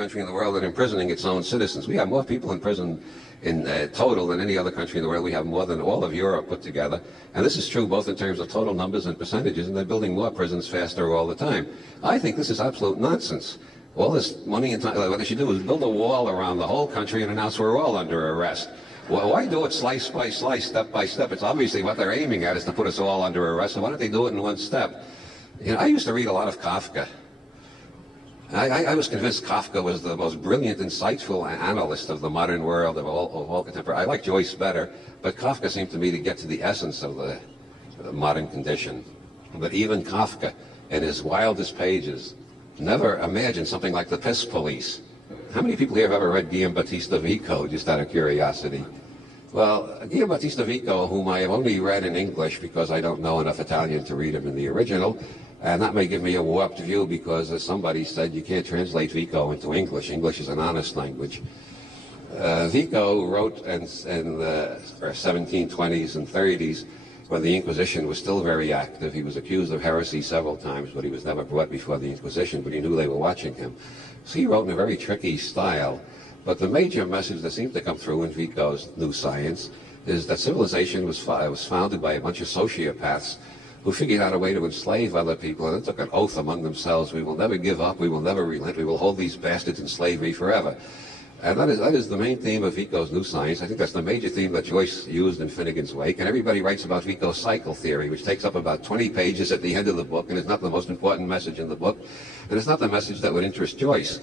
country in the world at imprisoning its own citizens. We have more people in prison in total than any other country in the world. We have more than all of Europe put together. And this is true both in terms of total numbers and percentages, and they're building more prisons faster all the time. I think this is absolute nonsense. All this money and time, what they should do is build a wall around the whole country and announce we're all under arrest. Well, why do it slice by slice, step by step? It's obviously what they're aiming at is to put us all under arrest, so why don't they do it in one step? You know, I used to read a lot of Kafka. I was convinced Kafka was the most brilliant, insightful analyst of the modern world, of all contemporary. I like Joyce better, but Kafka seemed to me to get to the essence of the modern condition. But even Kafka, in his wildest pages, never imagined something like the piss police. How many people here have ever read Giambattista Kafka, just out of curiosity? Well, Giambattista Kafka, whom I have only read in English because I don't know enough Italian to read him in the original, and that may give me a warped view because, as somebody said, you can't translate Kafka into English. English is an honest language. Kafka wrote in the 1720s and 30s, when the Inquisition was still very active. He was accused of heresy several times, but he was never brought before the Inquisition, but he knew they were watching him. So he wrote in a very tricky style. But the major message that seemed to come through in Vico's New Science is that civilization was founded by a bunch of sociopaths who figured out a way to enslave other people, and they took an oath among themselves: we will never give up, we will never relent, we will hold these bastards in slavery forever. And that is the main theme of Vico's New Science. I think that's the major theme that Joyce used in Finnegan's Wake, and everybody writes about Vico's cycle theory, which takes up about 20 pages at the end of the book, and is not the most important message in the book, and it's not the message that would interest Joyce.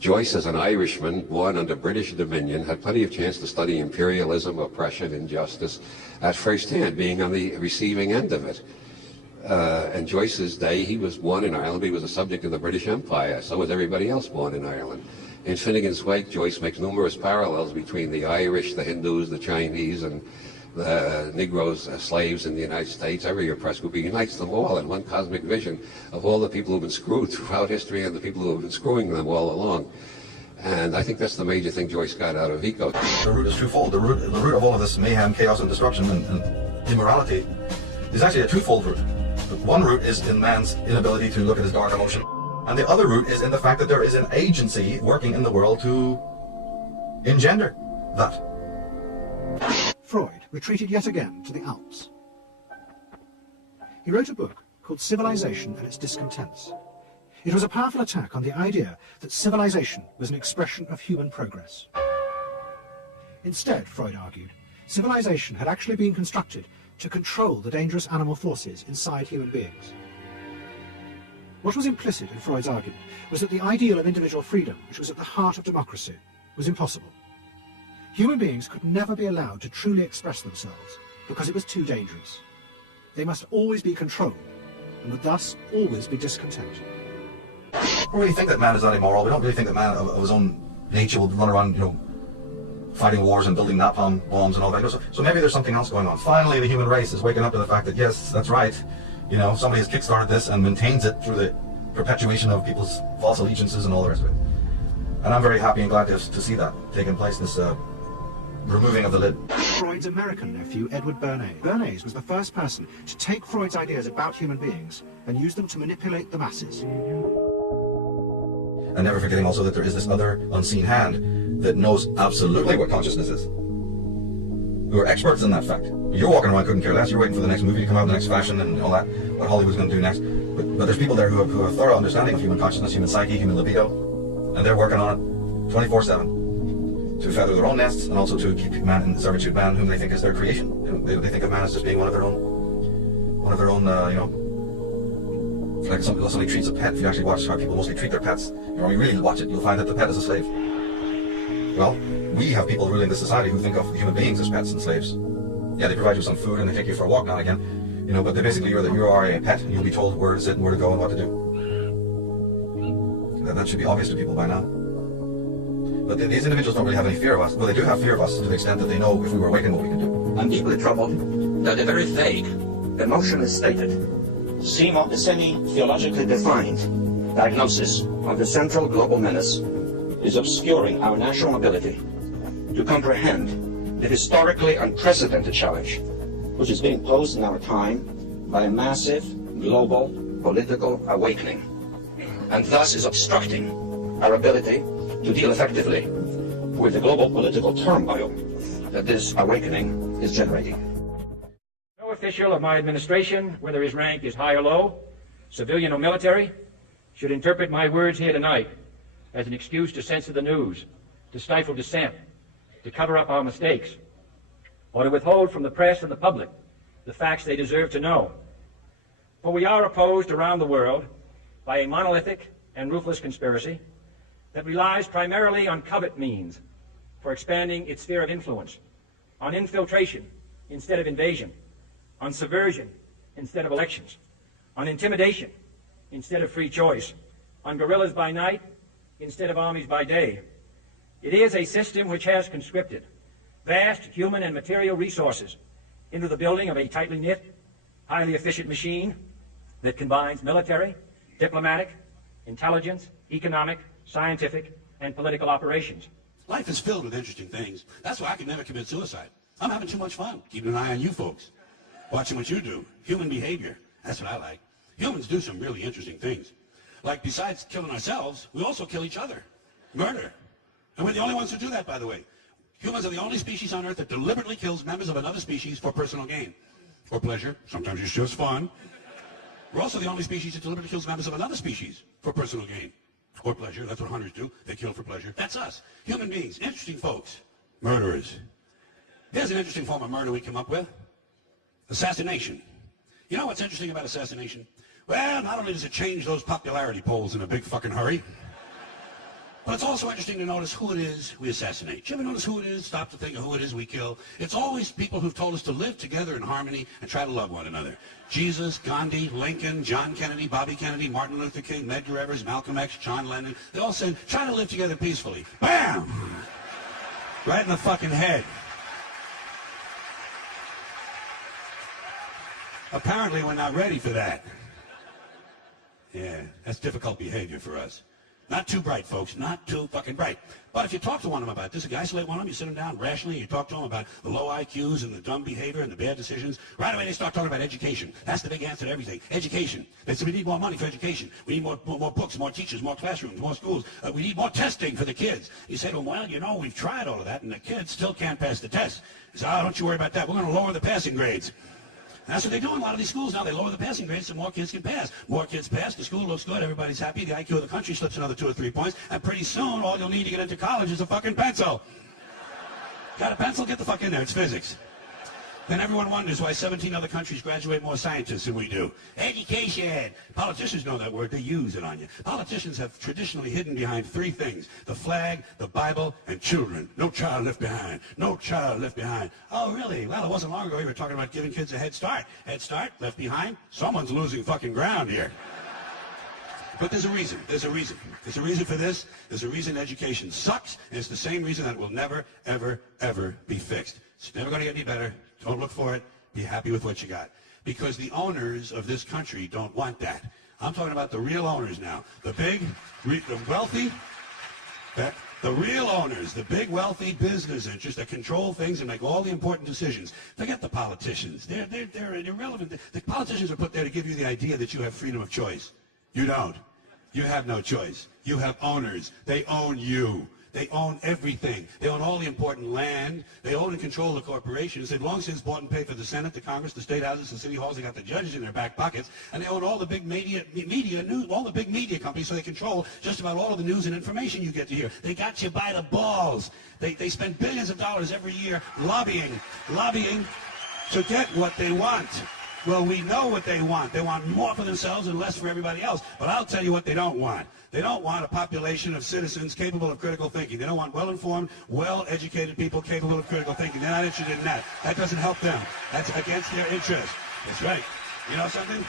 Joyce, as an Irishman born under British dominion, had plenty of chance to study imperialism, oppression, injustice at first hand, being on the receiving end of it. In Joyce's day, he was born in Ireland, but he was a subject of the British Empire. So was everybody else born in Ireland. In Finnegan's Wake, Joyce makes numerous parallels between the Irish, the Hindus, the Chinese, and the Negroes, slaves in the United States. Every oppressed group. He unites them all in one cosmic vision of all the people who've been screwed throughout history and the people who have been screwing them all along. And I think that's the major thing Joyce got out of Vico. The root is twofold. The root of all of this mayhem, chaos, and destruction and immorality is actually a twofold root. One root is in man's inability to look at his dark emotion, and the other root is in the fact that there is an agency working in the world to engender that. Freud retreated yet again to the Alps. He wrote a book called Civilization and Its Discontents. It was a powerful attack on the idea that civilization was an expression of human progress. Instead, Freud argued, civilization had actually been constructed to control the dangerous animal forces inside human beings. What was implicit in Freud's argument was that the ideal of individual freedom, which was at the heart of democracy, was impossible. Human beings could never be allowed to truly express themselves because it was too dangerous. They must always be controlled and would thus always be discontent. We don't really think that man is not immoral. We don't really think that man of his own nature will run around, fighting wars and building napalm bombs and all that. So maybe there's something else going on. Finally, the human race is waking up to the fact that, yes, that's right. Somebody has kickstarted this and maintains it through the perpetuation of people's false allegiances and all the rest of it. And I'm very happy and glad to see that taking place, this removing of the lid. Freud's American nephew, Edward Bernays. Bernays was the first person to take Freud's ideas about human beings and use them to manipulate the masses. And never forgetting also that there is this other unseen hand that knows absolutely what consciousness is. Who are experts in that fact. You're walking around couldn't care less. You're waiting for the next movie to come out, the next fashion and all that, what Hollywood's going to do next. But there's people there who have a thorough understanding of human consciousness, human psyche, human libido, and they're working on it 24/7 to feather their own nests and also to keep man in servitude, man whom they think is their creation. They think of man as just being one of their own, like somebody treats a pet. If you actually watch how people mostly treat their pets, when you really watch it, you'll find that the pet is a slave. Well, we have people ruling the society who think of human beings as pets and slaves. Yeah, they provide you some food and they take you for a walk now and again, but they basically you are a pet and you'll be told where to sit and where to go and what to do. That should be obvious to people by now. But these individuals don't really have any fear of us. Well, they do have fear of us to the extent that they know if we were awakened what we can do. I'm deeply troubled that the very vague, emotionless stated, semi-theologically defined diagnosis of the central global menace is obscuring our national ability to comprehend the historically unprecedented challenge which is being posed in our time by a massive global political awakening, and thus is obstructing our ability to deal effectively with the global political turmoil that this awakening is generating. No official of my administration, whether his rank is high or low, civilian or military, should interpret my words here tonight as an excuse to censor the news, to stifle dissent, to cover up our mistakes, or to withhold from the press and the public the facts they deserve to know. For we are opposed around the world by a monolithic and ruthless conspiracy that relies primarily on covert means for expanding its sphere of influence, on infiltration instead of invasion, on subversion instead of elections, on intimidation instead of free choice, on guerrillas by night instead of armies by day. It is a system which has conscripted vast human and material resources into the building of a tightly knit, highly efficient machine that combines military, diplomatic, intelligence, economic, scientific, and political operations. Life is filled with interesting things. That's why I could never commit suicide. I'm having too much fun, keeping an eye on you folks, watching what you do. Human behavior, that's what I like. Humans do some really interesting things. Like, besides killing ourselves, we also kill each other. Murder. And we're the only ones who do that, by the way. Humans are the only species on Earth that deliberately kills members of another species for personal gain. Or pleasure. Sometimes it's just fun. We're also the only species that deliberately kills members of another species for personal gain. Or pleasure. That's what hunters do. They kill for pleasure. That's us. Human beings. Interesting folks. Murderers. Here's an interesting form of murder we come up with. Assassination. You know what's interesting about assassination? Well, not only does it change those popularity polls in a big fucking hurry, but it's also interesting to notice who it is we assassinate. You ever notice who it is? Stop to think of who it is we kill. It's always people who've told us to live together in harmony and try to love one another. Jesus, Gandhi, Lincoln, John Kennedy, Bobby Kennedy, Martin Luther King, Medgar Evers, Malcolm X, John Lennon. They all said, try to live together peacefully. Bam! Right in the fucking head. Apparently we're not ready for that. Yeah, that's difficult behavior for us. Not too bright, folks. Not too fucking bright. But if you talk to one of them about this, if you isolate one of them, you sit them down rationally, you talk to them about the low IQs and the dumb behavior and the bad decisions, right away they start talking about education. That's the big answer to everything. Education. They say we need more money for education. We need more books, more teachers, more classrooms, more schools. We need more testing for the kids. You say to them, well, you know, we've tried all of that, and the kids still can't pass the test. He says, oh, don't you worry about that. We're going to lower the passing grades. That's what they do in a lot of these schools now. They lower the passing grades so more kids can pass. More kids pass, the school looks good, everybody's happy, the IQ of the country slips another 2 or 3 points, and pretty soon all you'll need to get into college is a fucking pencil. Got a pencil? Get the fuck in there. It's physics. Then everyone wonders why 17 other countries graduate more scientists than we do. Education. Politicians know that word. They use it on you. Politicians have traditionally hidden behind 3 things: the flag, the Bible, and children. No child left behind. No child left behind. Oh, really? Well, it wasn't long ago we were talking about giving kids a head start. Head start, left behind. Someone's losing fucking ground here. But there's a reason. There's a reason. There's a reason for this. There's a reason education sucks, and it's the same reason that it will never, ever, ever be fixed. It's never going to get any better. Don't look for it. Be happy with what you got. Because the owners of this country don't want that. I'm talking about the real owners now. The big, the wealthy, the real owners, the big, wealthy business interests that control things and make all the important decisions. Forget the politicians. They're irrelevant. The politicians are put there to give you the idea that you have freedom of choice. You don't. You have no choice. You have owners. They own you. They own everything. They own all the important land. They own and control the corporations. They've long since bought and paid for the Senate, the Congress, the state houses, the city halls. They got the judges in their back pockets. And they own all the big all the big media companies, so they control just about all of the news and information you get to hear. They got you by the balls. They spend billions of dollars every year lobbying to get what they want. Well, we know what they want. They want more for themselves and less for everybody else. But I'll tell you what they don't want. They don't want a population of citizens capable of critical thinking. They don't want well-informed, well-educated people capable of critical thinking. They're not interested in that. That doesn't help them. That's against their interest. That's right. You know something?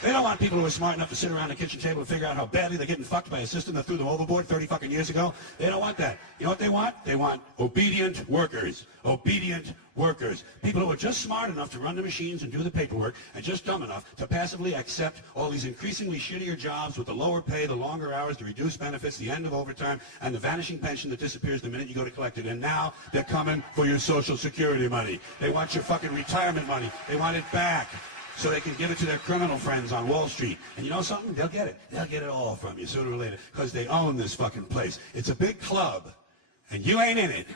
They don't want people who are smart enough to sit around the kitchen table and figure out how badly they're getting fucked by a system that threw them overboard 30 fucking years ago. They don't want that. You know what they want? They want obedient workers. Obedient workers. People who are just smart enough to run the machines and do the paperwork, and just dumb enough to passively accept all these increasingly shittier jobs with the lower pay, the longer hours, the reduced benefits, the end of overtime, and the vanishing pension that disappears the minute you go to collect it. And now they're coming for your Social Security money. They want your fucking retirement money. They want it back. so they can give it to their criminal friends on Wall Street. And you know something? They'll get it. They'll get it all from you sooner or later because they own this fucking place. It's a big club, and you ain't in it.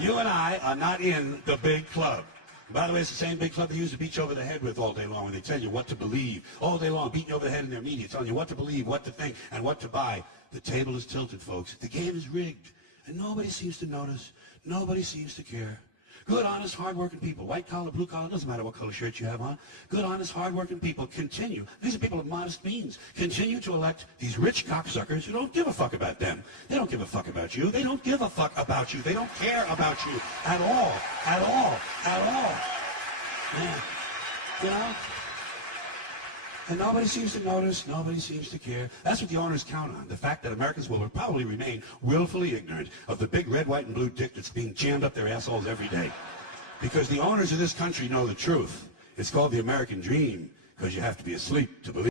You and I are not in the big club. By the way, it's the same big club they used to beat you over the head with all day long when they tell you what to believe. All day long, beating you over the head in their media, telling you what to believe, what to think, and what to buy. The table is tilted, folks. The game is rigged. And nobody seems to notice. Nobody seems to care. Good, honest, hard-working people, white collar, blue collar, doesn't matter what color shirt you have on. Good, honest, hard-working people continue. These are people of modest means. Continue to elect these rich cocksuckers who don't give a fuck about them. They don't give a fuck about you. They don't give a fuck about you. They don't care about you at all. At all. At all. Yeah. You know? And nobody seems to notice, nobody seems to care. That's what the owners count on, the fact that Americans will probably remain willfully ignorant of the big red, white, and blue dick that's being jammed up their assholes every day. Because the owners of this country know the truth. It's called the American dream, because you have to be asleep to believe.